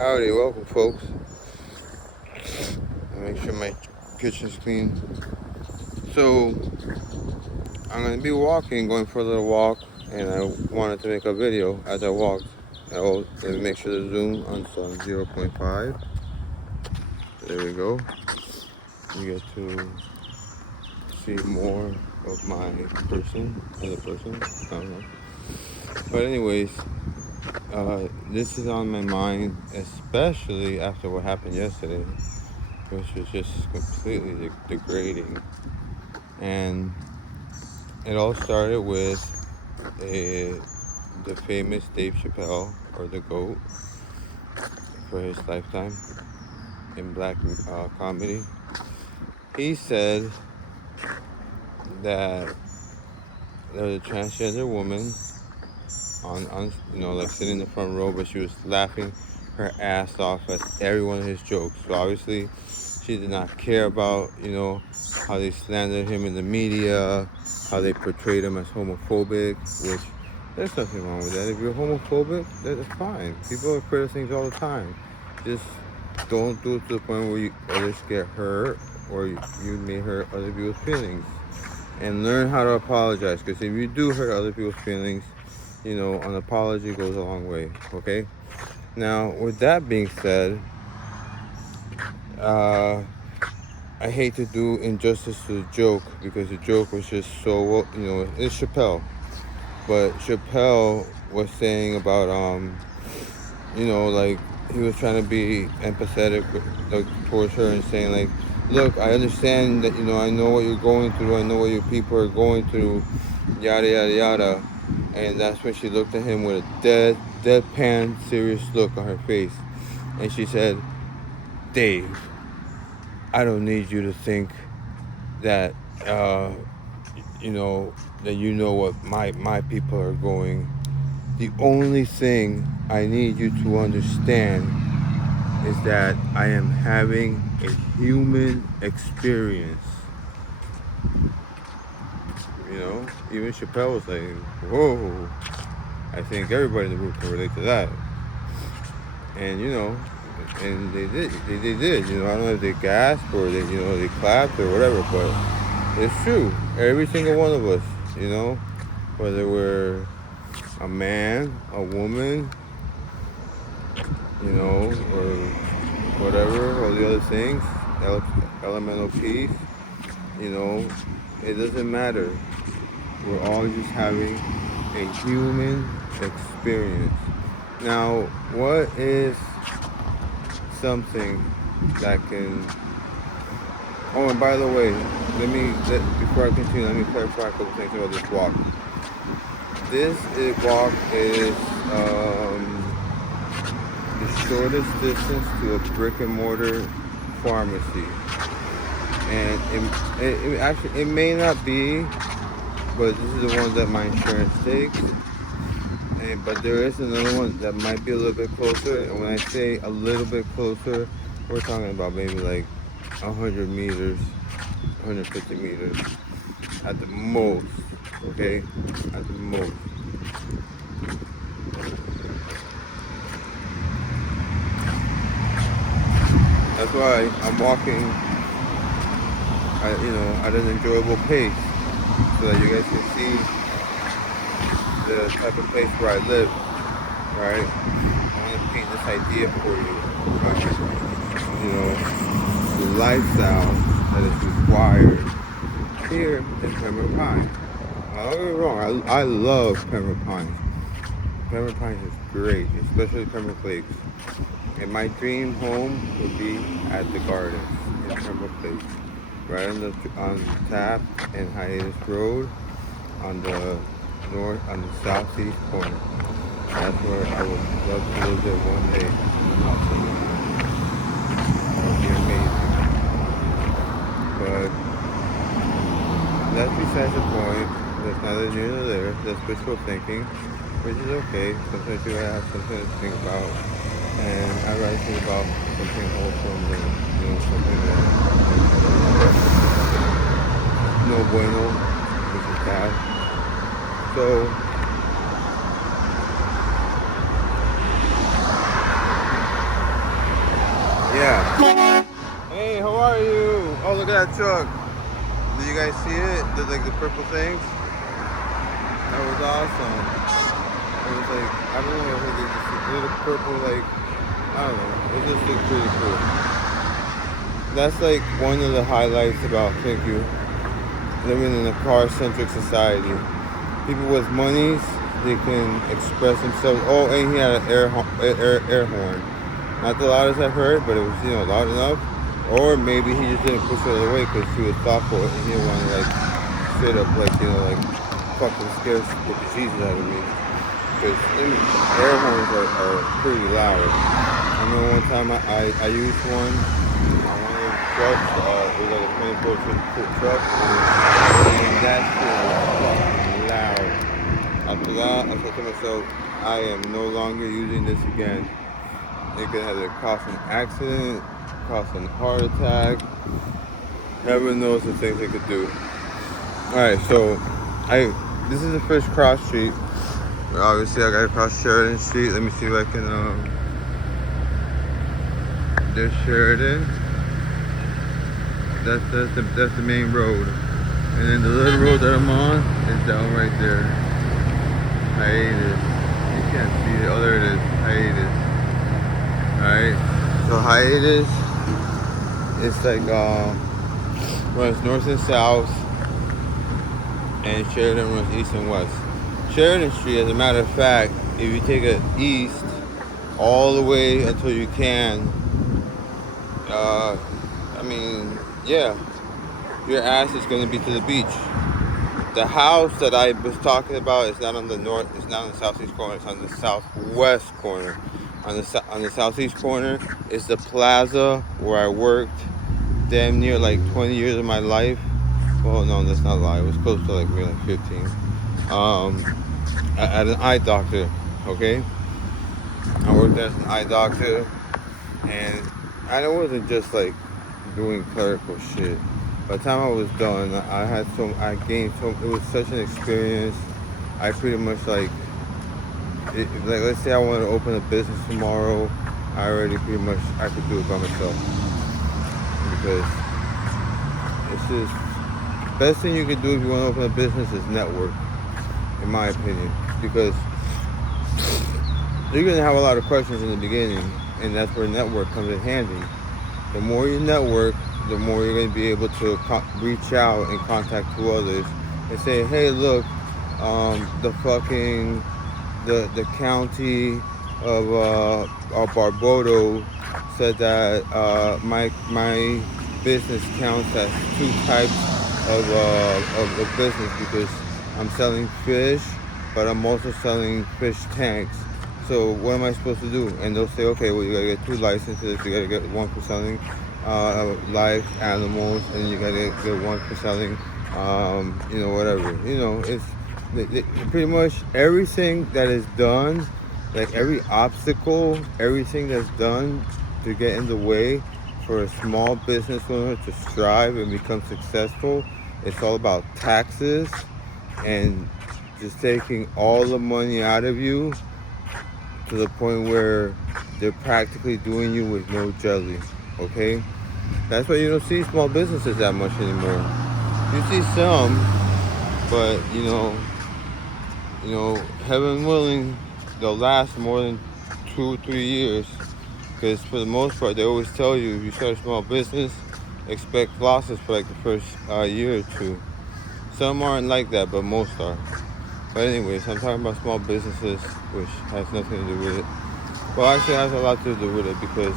Howdy, welcome folks. Make sure my kitchen's clean. So, I'm going to be walking, going for a little walk, and I wanted to make a video as I walked. Let me make sure the zoom on 0.5. There we go. You get to see more of my person, other person. I don't know. But anyways, this is on my mind, especially after what happened yesterday, which was just completely degrading. And it all started with the famous Dave Chappelle, or the GOAT, for his lifetime in black comedy. He said that there was a transgender woman on like sitting in the front row, but she was laughing her ass off at every one of his jokes. So obviously, she did not care about how they slandered him in the media, how they portrayed him as homophobic, which there's nothing wrong with that. If you're homophobic, that's fine. People are afraid of things all the time. Just don't do it to the point where others get hurt or you may hurt other people's feelings. And learn how to apologize, because if you do hurt other people's feelings, an apology goes a long way, okay? Now, with that being said, I hate to do injustice to the joke, because the joke was just so, it's Chappelle. But Chappelle was saying about, like, he was trying to be empathetic towards her and saying, like, look, I understand that, I know what you're going through. I know what your people are going through, yada, yada, yada. And that's when she looked at him with a deadpan, serious look on her face. And she said, Dave, I don't need you to think that, that what my people are going. The only thing I need you to understand is that I am having a human experience. Even Chappelle was like, whoa, I think everybody in the room can relate to that. And, and they did. I don't know if they gasped or they clapped or whatever, but it's true. Every single one of us, whether we're a man, a woman, or whatever, all the other things, elemental peace, it doesn't matter. We're all just having a human experience. Now, what is something that can... Oh, and by the way, before I continue, let me clarify a couple things about this walk. This walk is the shortest distance to a brick and mortar pharmacy. And it may not be, but this is the one that my insurance takes. But there is another one that might be a little bit closer. And when I say a little bit closer, we're talking about maybe like 100 meters, 150 meters at the most, okay? At the most. That's why I'm walking at an enjoyable pace, so that you guys can see the type of place where I live, right? I want to paint this idea for you, right? The lifestyle that is required here in Pembroke Pines. Don't get me wrong, I love Pembroke Pines. Pembroke Pines is great, especially Pembroke Lakes. And my dream home would be at the Gardens in Pembroke Lakes, right on Taft and Hiatus Road, on the southeast corner. That's where I would love to live there one day. That would be amazing. But that's besides the point. That's neither near nor there. That's wishful thinking, which is okay. Sometimes you have something to think about. And I'd rather think about something wholesome than, something that no bueno, which is bad. So Hey, how are you? Oh, look at that truck. Did you guys see it? Like the purple things? That was awesome. It was like, I don't know, it was like just a little purple, like, I don't know. It just looked pretty cool. That's like one of the highlights about, thank you, living in a car-centric society. People with monies, they can express themselves. Oh, and he had an air horn. Not the loudest I've heard, but it was, loud enough. Or maybe he just didn't push it all the way because he was thoughtful and he didn't want to, like, straight up, like, like, fucking scare the bejesus out of me. Because air horns are pretty loud. I remember one time I used one on one of the trucks. It was like a 24-foot truck. And that shit was fucking loud. After that, I said to myself, I am no longer using this again. It could either cause an accident, cause a heart attack. Heaven knows the things it could do. Alright, so this is the first cross street. Obviously, I gotta cross Sheridan Street. Let me see if I can. There's Sheridan. That's the main road, and then the little road that I'm on is down right there. Hiatus. You can't see it. Oh, there it is. Hiatus. Alright. So hiatus. It's like runs north and south, and Sheridan runs east and west. Sheridan Street, as a matter of fact, if you take it east all the way until you can, yeah, your ass is going to be to the beach. The house that I was talking about is not on the north, it's not on the southeast corner, it's on the southwest corner. On the southeast corner is the plaza where I worked damn near like 20 years of my life. Well, no, that's not a lie. It was close to maybe like 15. At an eye doctor, okay? I worked as an eye doctor, and I wasn't just like doing clerical shit. By the time I was done, I gained it was such an experience. I pretty much like let's say I wanted to open a business tomorrow, I already pretty much, I could do it by myself. Because it's just, best thing you can do if you want to open a business is network, in my opinion. Because you're going to have a lot of questions in the beginning, and that's where network comes in handy. The more you network, the more you're going to be able to reach out and contact two others and say, hey, look, the county of Barbados said that my business counts as two types of business because I'm selling fish, but I'm also selling fish tanks. So what am I supposed to do? And they'll say, okay, well, you gotta get 2 licenses. You gotta get one for selling live animals, and you gotta get one for selling, whatever. It's pretty much everything that is done, like every obstacle, everything that's done to get in the way for a small business owner to strive and become successful. It's all about taxes and just taking all the money out of you to the point where they're practically doing you with no jelly, okay? That's why you don't see small businesses that much anymore. You see some, but heaven willing, they'll last more than 2 or 3 years. Because for the most part, they always tell you, if you start a small business, expect losses for like the first year or 2. Some aren't like that, but most are. But anyways, I'm talking about small businesses, which has nothing to do with it. Well, actually, it has a lot to do with it because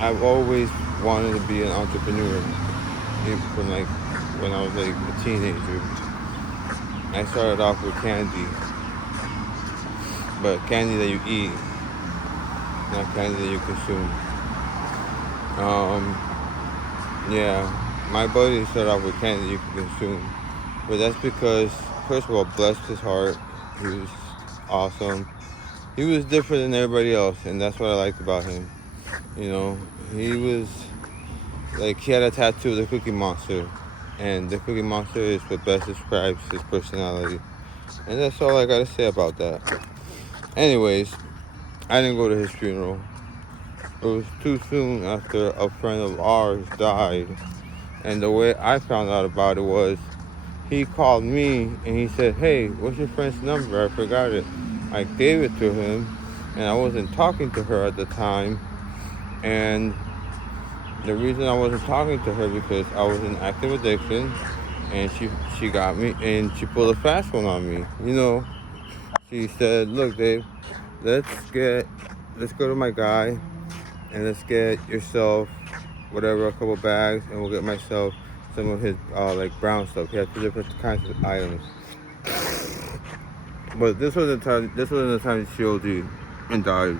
I've always wanted to be an entrepreneur. Even from like when I was like a teenager. I started off with candy, but candy that you eat, not candy that you consume. My buddy started off with candy you can consume, but that's because, first of all, bless his heart, he was awesome. He was different than everybody else, and that's what I liked about him. He was like, he had a tattoo of the Cookie Monster, and the Cookie Monster is what best describes his personality. And that's all I gotta say about that. Anyways, I didn't go to his funeral. It was too soon after a friend of ours died. And the way I found out about it was he called me and he said, "Hey, what's your friend's number? I forgot it." I gave it to him, and I wasn't talking to her at the time. And the reason I wasn't talking to her because I was in active addiction, and she got me and she pulled a fast one on me. She said, "Look, Dave, let's let's go to my guy and let's get yourself whatever, a couple bags, and we'll get myself some of his like brown stuff. He had two different kinds of items." But this was the time. This was the time she OD'd and died.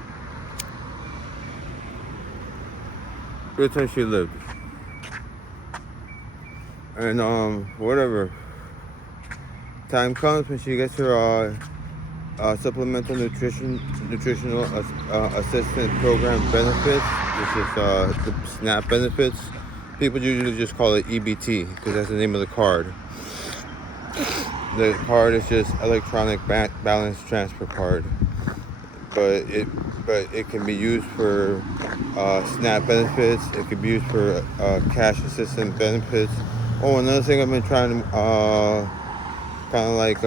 Good time she lived. And whatever. Time comes when she gets her supplemental nutritional assistant program benefits, which is the SNAP benefits. People usually just call it EBT because that's the name of the card. The card is just electronic balance transfer card, but it can be used for SNAP benefits. It can be used for cash assistance benefits. Oh, another thing I've been trying to kind of like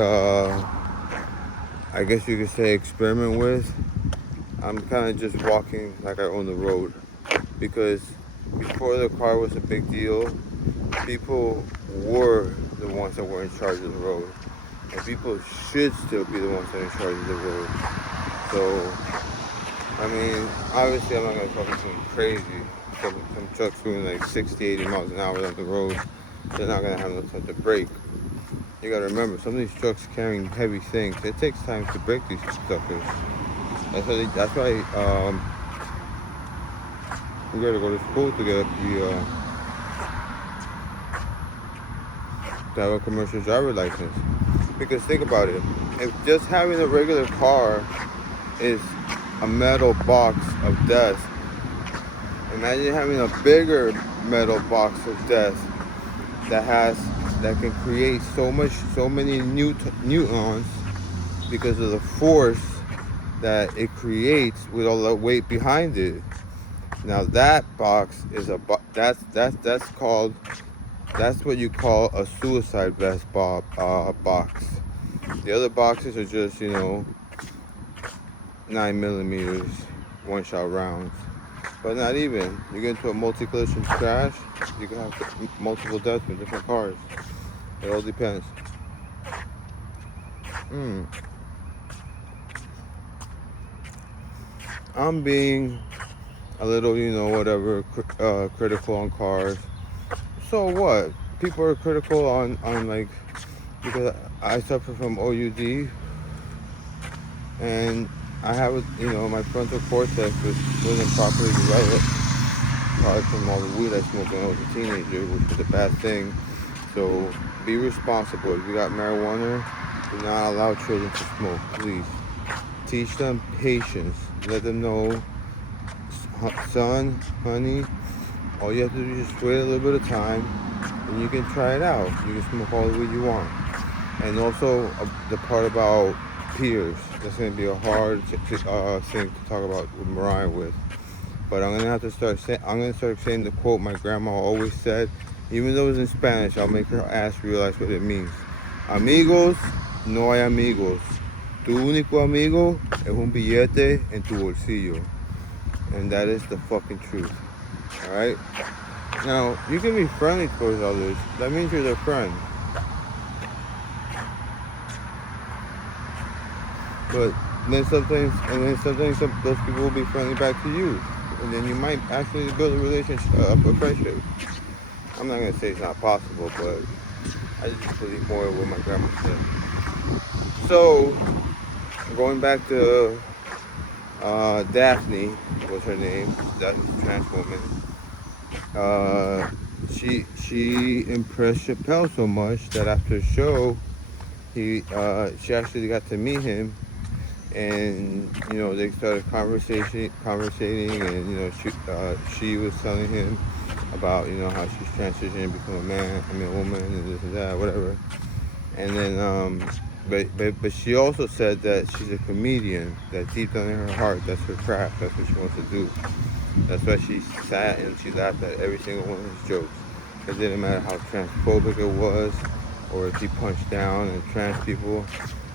I guess you could say experiment with. I'm kind of just walking like I own the road, because before the car was a big deal, people were the ones that were in charge of the road, and people should still be the ones that are in charge of the road. So, I mean, obviously I'm not going to talk something crazy. Some trucks doing like 60, 80 miles an hour down the road, they're not going to have no time to brake. You got to remember, some of these trucks carrying heavy things, it takes time to brake these suckers. That's why we got to go to school to get to have a commercial driver license. Because think about it, if just having a regular car is a metal box of death, imagine having a bigger metal box of death that can create so many newtons because of the force that it creates with all the weight behind it. Now that box is that's what you call a suicide vest box. The other boxes are just 9mm one-shot rounds, but not even. You get into a multi-collision crash, you can have multiple deaths with different cars. It all depends. I'm being a little, whatever, critical on cars. So what? People are critical on like, because I suffer from OUD, and I have my frontal cortex wasn't properly developed, probably from all the weed I smoked when I was a teenager, which is a bad thing. So be responsible. If you got marijuana, do not allow children to smoke, please. Teach them patience. Let them know, son, honey, all you have to do is just wait a little bit of time, and you can try it out. You can smoke all the weed you want. And also the part about peers, that's going to be a hard thing to talk about with Mariah with. But I'm going to start saying the quote my grandma always said. Even though it's in Spanish, I'll make her ass realize what it means. Amigos, no hay amigos. Tu único amigo es un billete en tu bolsillo. And that is the fucking truth. Alright? Now, you can be friendly towards others. That means you're their friend. But then sometimes those people will be friendly back to you. And then you might actually build a relationship, a friendship. I'm not going to say it's not possible, but I just believe more in what my grandma said. So, going back to Daphne was her name. Daphne's a trans woman. She impressed Chappelle so much that after the show, she actually got to meet him, and they started conversating, and she was telling him about how she's transitioning to become a woman, and this and that, whatever. And then but she also said that she's a comedian, that deep down in her heart, that's her craft, that's what she wants to do. That's why she sat and she laughed at every single one of his jokes. It didn't matter how transphobic it was, or if he punched down and trans people.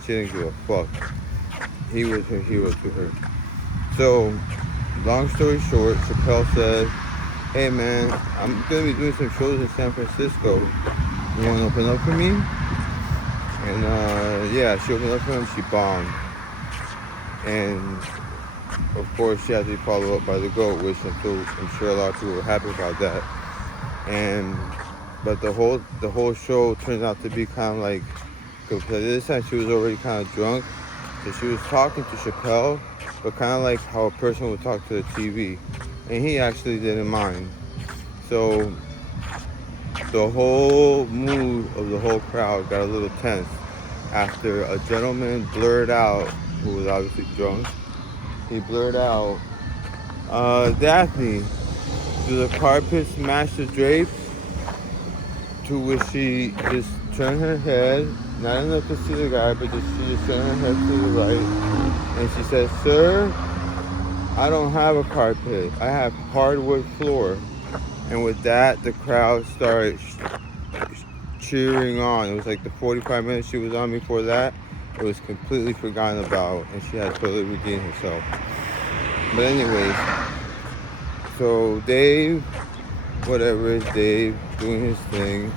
She didn't give a fuck. He was her hero to her. So, long story short, Chappelle said, "Hey man, I'm gonna be doing some shows in San Francisco. You wanna open up for me?" And yeah, she opened up for him. She bombed, and of course she had to be followed up by the GOAT, which I'm sure a lot of people were happy about that. And but the whole show turned out to be kind of like, because this time she was already kind of drunk, so she was talking to Chappelle, but kind of like how a person would talk to the TV, and he actually didn't mind. So the whole mood of the whole crowd got a little tense after a gentleman blurred out, who was obviously drunk. He blurred out, "Daphne, do the carpets match the drapes?" To which she just turned her head, not enough to see the guy, but she just turned her head to the right, and she said, "Sir, I don't have a carpet. I have hardwood floor." And with that, the crowd started cheering on. It was like the 45 minutes she was on before that, it was completely forgotten about, and she had totally redeemed herself. But anyways, so Dave, whatever is Dave, doing his thing.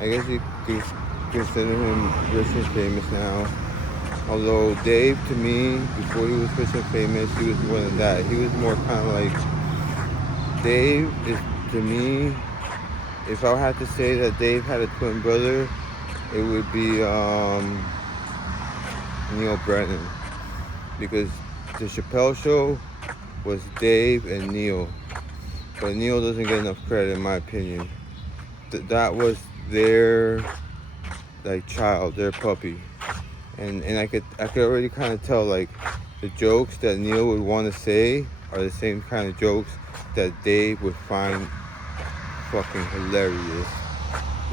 I guess you could consider him rich and famous now. Although Dave, to me, before he was rich and famous, he was more than that. He was more kind of like, Dave is, to me, if I had to say that Dave had a twin brother, it would be Neil Brennan. Because the Chappelle Show was Dave and Neil. But Neil doesn't get enough credit, in my opinion. That was their like child, their puppy. And I could already kind of tell, like, the jokes that Neil would want to say are the same kind of jokes that Dave would find fucking hilarious,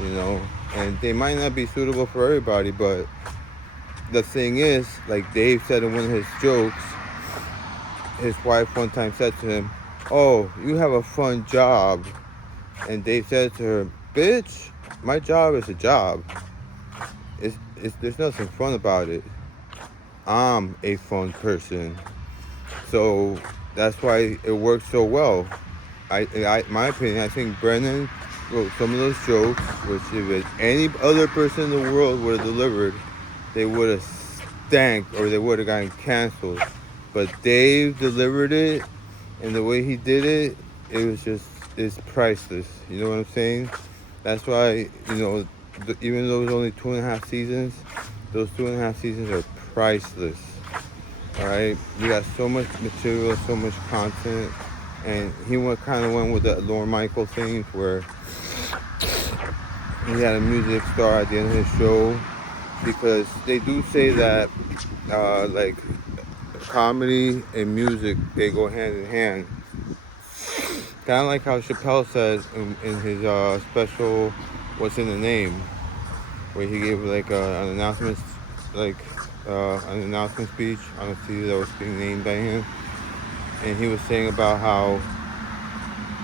you know. And they might not be suitable for everybody, but the thing is, like Dave said in one of his jokes, his wife one time said to him, "Oh, you have a fun job." And Dave said to her, "Bitch, my job is a job. There's nothing fun about it. I'm a fun person." So that's why it worked so well. My opinion, I think Brennan wrote some of those jokes, which if any other person in the world would have delivered, they would have stank or they would have gotten canceled. But Dave delivered it, and the way he did it, it was just, it's priceless. You know what I'm saying? That's why, even though it was only 2.5 seasons, those 2.5 seasons are priceless. All right, you got so much material, so much content, and he kind of went with that Lorne Michael thing where he had a music star at the end of his show, because they do say that like comedy and music, they go hand in hand. Kind of like how Chappelle says in his special "What's in the Name," where he gave like an announcement, like an announcement speech on a TV that was being named by him, and he was saying about how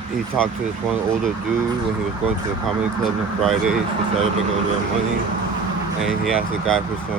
he talked to this one older dude when he was going to the comedy club on Fridays to try to make a little bit of money, and he asked the guy for some